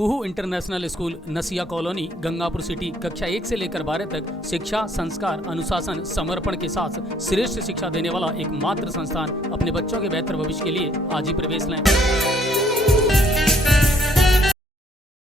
कुहू international school नसिया colony Gangapur city कक्षा 1 से लेकर 12 तक शिक्षा, संस्कार, अनुशासन, समर्पण के साथ श्रेष्ठ शिक्षा देने वाला एकमात्र संस्थान। अपने बच्चों के बेहतर भविष्य के लिए आज ही प्रवेश लें।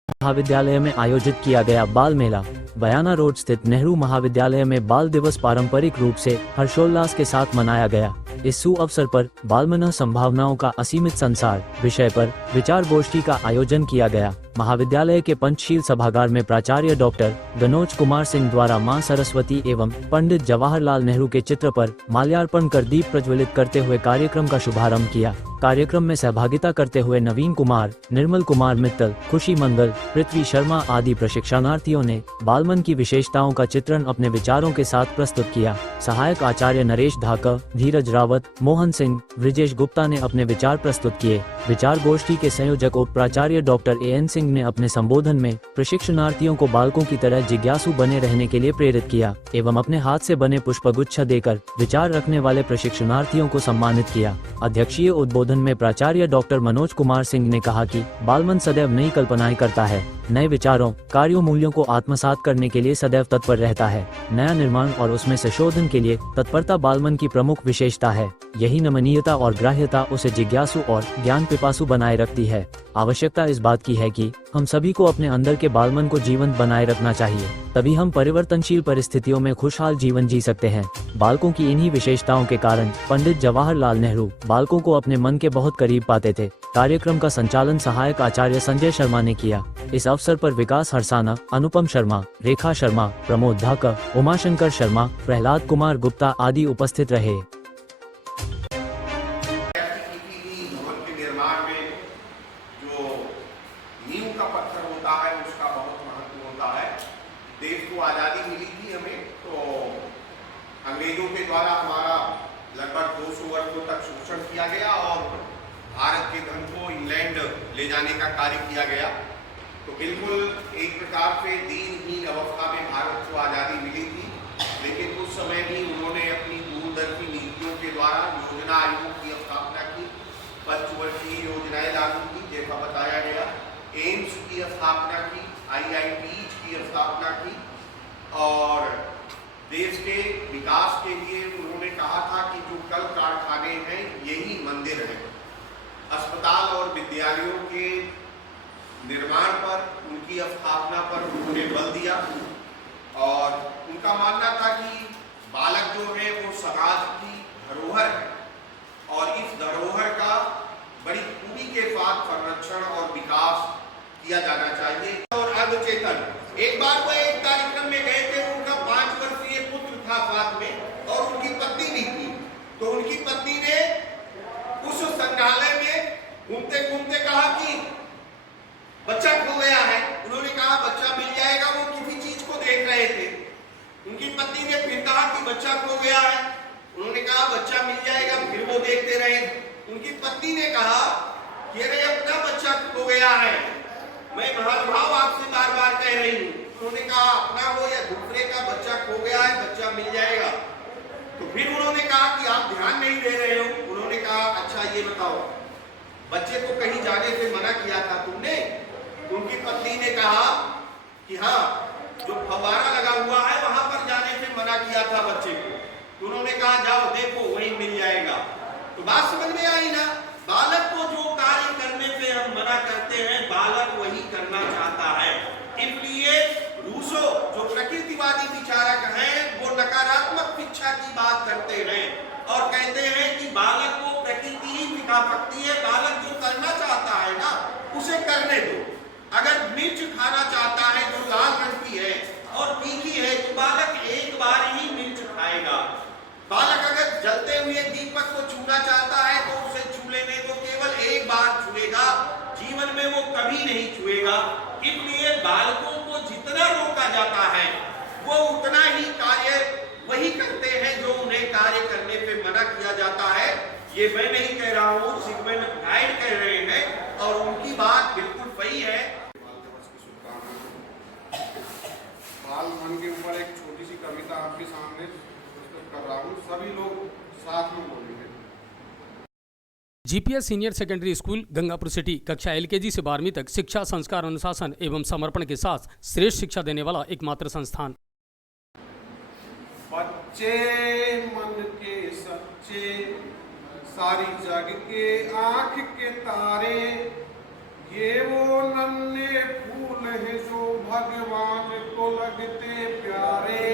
महाविद्यालय में आयोजित किया गया बाल मेला। बयाना रोड स्थित नेहरू महाविद्यालय में बाल दिवस पारंपरिक रूप से हर्षोल्लास के साथ मनाया गया। इस अवसर पर बाल मन संभावनाओं का असीमित संसार विषय पर विचार गोष्ठी का आयोजन किया गया। महाविद्यालय के पंचशील सभागार में प्राचार्य डॉक्टर गनोज कुमार सिंह द्वारा मां सरस्वती एवं पंडित जवाहरलाल नेहरू के चित्र पर माल्यार्पण कर दीप प्रज्वलित करते हुए कार्यक्रम का शुभारंभ किया। कार्यक्रम में सहभागिता करते हुए नवीन कुमार, निर्मल कुमार मित्तल, खुशी मंगल, पृथ्वी शर्मा आदि प्रशिक्षणार्थियों ने बालमन की विशेषताओं का चित्रण अपने विचारों के साथ प्रस्तुत किया। सहायक आचार्य नरेश धाकर, धीरज रावत, मोहन सिंह, ब्रिजेश गुप्ता ने अपने विचार प्रस्तुत किए। विचार गोष्ठी के संयोजक उप प्राचार्य डॉक्टर AN सिंह ने अपने संबोधन में प्रशिक्षणार्थियों को बालकों की तरह जिज्ञासु बने रहने के लिए प्रेरित किया एवं अपने हाथ से बने पुष्पगुच्छ देकर विचार रखने वाले प्रशिक्षणार्थियों को सम्मानित किया। अध्यक्षीय उद्बोधन में प्राचार्य डॉक्टर मनोज कुमार सिंह ने कहा कि बालमन सदैव नई कल्पनाएं करता है, नए विचारों, कार्यों, मूल्यों को आत्मसात करने के लिए सदैव तत्पर रहता है। नया निर्माण और उसमें संशोधन के लिए तत्परता बालमन की प्रमुख विशेषता है। यही नमनीयता और ग्राह्यता उसे जिज्ञासु और ज्ञान पिपासु बनाए रखती है। आवश्यकता इस बात की है कि हम सभी को अपने अंदर के बालमन को जीवंत बनाए रखना चाहिए, तभी हम परिवर्तनशील परिस्थितियों में खुशहाल जीवन जी सकते हैं। बालकों की इन्हीं विशेषताओं के कारण पंडित जवाहरलाल नेहरू बालकों को अपने मन के बहुत करीब पाते थे। कार्यक्रम का संचालन सहायक आचार्य संजय शर्मा ने किया। इस अवसर पर विकास हरसाना, अनुपम शर्मा, रेखा शर्मा, प्रमोद धाकर, उमाशंकर शर्मा, प्रहलाद कुमार गुप्ता आदि उपस्थित रहे। नींव का पत्थर होता है, उसका बहुत महत्व होता है। देश को आज़ादी मिली थी हमें, तो अंग्रेजों के द्वारा हमारा लगभग 200 वर्षों तक शोषण किया गया और भारत के धन को इंग्लैंड ले जाने का कार्य किया गया। तो बिल्कुल एक प्रकार से दीनहीन अवस्था में भारत को आज़ादी मिली थी, लेकिन उस समय भी उन्होंने अपनी दूरदर्शी नीतियों के द्वारा योजना आयोग की स्थापना की, पंचवर्षीय योजनाएं लागू की, जैसा बताया गया। एम्स की स्थापना की, IITs की स्थापना की और देश के विकास के लिए उन्होंने कहा था कि जो कल कारखाने हैं यही मंदिर हैं। अस्पताल और विद्यालयों के निर्माण पर, उनकी स्थापना पर उन्होंने बल दिया और उनका मानना था कि बालक जो है वो समाज की धरोहर है और इस धरोहर का बड़ी खूबी के साथ संरक्षण और विकास किया जाना चाहिए। और अर्धचेतन, एक बार वो एक कार्यक्रम में गए थे, उनका 5 वर्षीय पुत्र था साथ में और उनकी पत्नी भी थी। तो उनकी पत्नी ने उस संग्रहालय में घूमते घूमते कहा कि बच्चा खो गया है। उन्होंने कहा बच्चा मिल जाएगा, वो किसी चीज को देख रहे थे। उनकी पत्नी ने फिर कहा कि बच्चा खो गया है। उन्होंने कहा बच्चा मिल जाएगा, फिर वो देखते रहे। उनकी पत्नी ने कहा कि अरे अपना बच्चा खो गया है, मैं महानुभाव आपसे बार बार कह रही हूँ। उन्होंने कहा अपना हो या दूसरे का बच्चा खो गया है, बच्चा मिल जाएगा। तो फिर उन्होंने कहा कि आप ध्यान नहीं दे रहे हो। उन्होंने कहा अच्छा ये बताओ, बच्चे को कहीं जाने से मना किया था तुमने? उनकी पत्नी ने कहा कि हाँ, जो फव्वारा लगा हुआ है वहां पर जाने से मना किया था बच्चे को। तो उन्होंने कहा जाओ देखो वहीं मिल जाएगा। तो बात समझ में आई ना? बालक को जो कार्य करने से हम मना करते हैं, बालक वही करना चाहता है। इसलिए रूसो जो प्रकृतिवादी विचारक हैं, वो नकारात्मक शिक्षा की बात करते हैं और कहते हैं कि बालक को प्रकृति ही सिखा सकती है। बालक जो करना चाहता है ना, उसे करने दो। अगर मिर्च खाना चाहता है जो लाल रंग की है और तीखी है, तो बालक एक बार ही मिर्च खाएगा। बालक अगर जलते हुए दीपक को छूना चाहता है तो उसे छू लेने दो, केवल एक बार छुएगा, जीवन में वो कभी नहीं छुएगा। इसलिए बालकों को जितना रोका जाता है वो उतना ही कार्य वही करते हैं जो उन्हें कार्य करने पे मना किया जाता है। ये मैं नहीं कह रहा हूँ, सिगमंड फ्रायड कह रहे हैं और उनकी बात बिल्कुल सही है। बाल मन के ऊपर एक छोटी सी कविता आपके सामने प्रस्तुत कर रहा हूँ, सभी लोग साथ में बोलेंगे। GPS senior secondary school Gangapur city कक्षा एलकेजी से 12वीं तक शिक्षा, संस्कार, अनुशासन एवं समर्पण के साथ श्रेष्ठ शिक्षा देने वाला एकमात्र संस्थान। बच्चे मन के सच्चे, सारी जग के आंख के तारे, ये वो नन्हे फूल हैं जो भगवान को लगते प्यारे।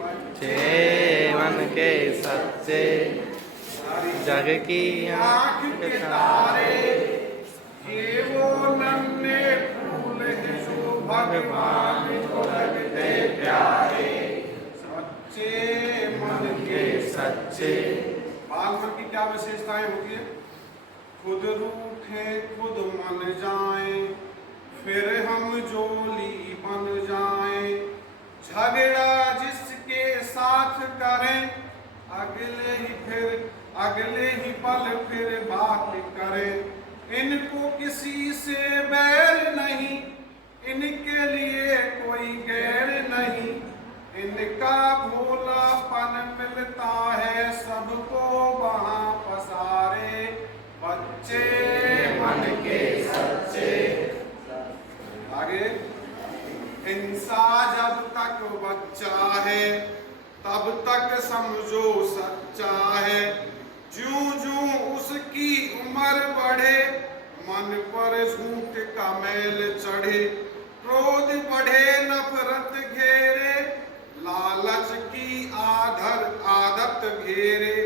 बच्चे मन के सच्चे, जग की आंख के तारे, ये वो नन्हे फूल हैं जो भगवान को लगते प्यारे। सच्चे मन के सच्चे। बाल मन की क्या विशेषताएं होती है? खुद रूठे खुद मन जाएं, फिर हम जोली बन जाएं। झगड़ा जिसके साथ करें, अगले ही पल फिर बात करें। इनको किसी से बैर नहीं, इनके लिए कोई गैर नहीं। इनका भोलापन मिलता है सबको वहाँ पसारे। बच्चे मन के सच्चे। आगे, इंसान जब तक बच्चा है तब तक समझो सच्चा है। ज्यों ज्यों उसकी उम्र बढ़े, मन पर झूठ का मैल चढ़े। क्रोध बढ़े, नफरत घेरे, लालच की आदत घेरे।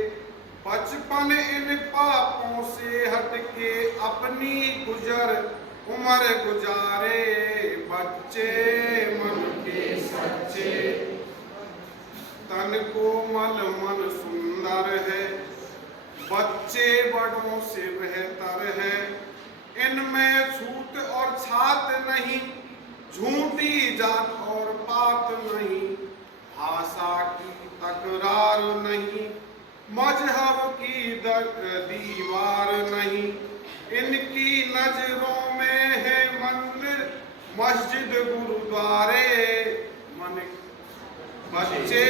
बचपन इन पापों से हटके अपनी उम्र गुजारे। बच्चे मन के सच्चे। तन कोमल मन सुंदर है, बच्चे बड़ों से बेहतर है। इनमें छूत और छात नहीं, झूठी जात और पात नहीं। भाषा की तकरार नहीं, मजहब की दीवार नहीं। इनकी नजरों में है मंदिर, मस्जिद, गुरुद्वारे। बच्चे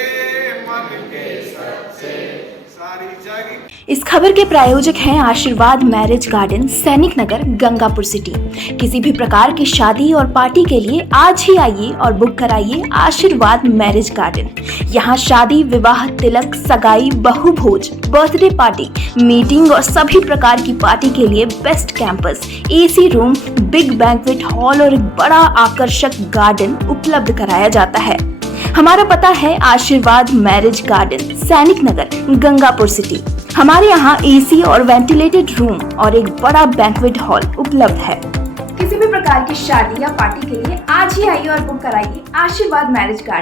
मन के सच्चे, सारी जग। इस खबर के प्रायोजक हैं आशीर्वाद मैरिज गार्डन, सैनिक नगर, गंगापुर सिटी। किसी भी प्रकार की शादी और पार्टी के लिए आज ही आइए और बुक कराइए आशीर्वाद मैरिज गार्डन। यहाँ शादी, विवाह, तिलक, सगाई, बहु भोज, बर्थडे पार्टी, मीटिंग और सभी प्रकार की पार्टी के लिए best campus, AC room, big banquet hall और एक बड़ा आकर्षक गार्डन उपलब्ध कराया जाता है। हमारा पता है आशीर्वाद मैरिज गार्डन, सैनिक नगर, गंगापुर सिटी। हमारे यहाँ एसी और वेंटिलेटेड रूम और एक बड़ा बैंक्वेट हॉल उपलब्ध है। किसी भी प्रकार की शादी या पार्टी के लिए आज ही आइए और बुक कराइए आशीर्वाद मैरिज गार्डन।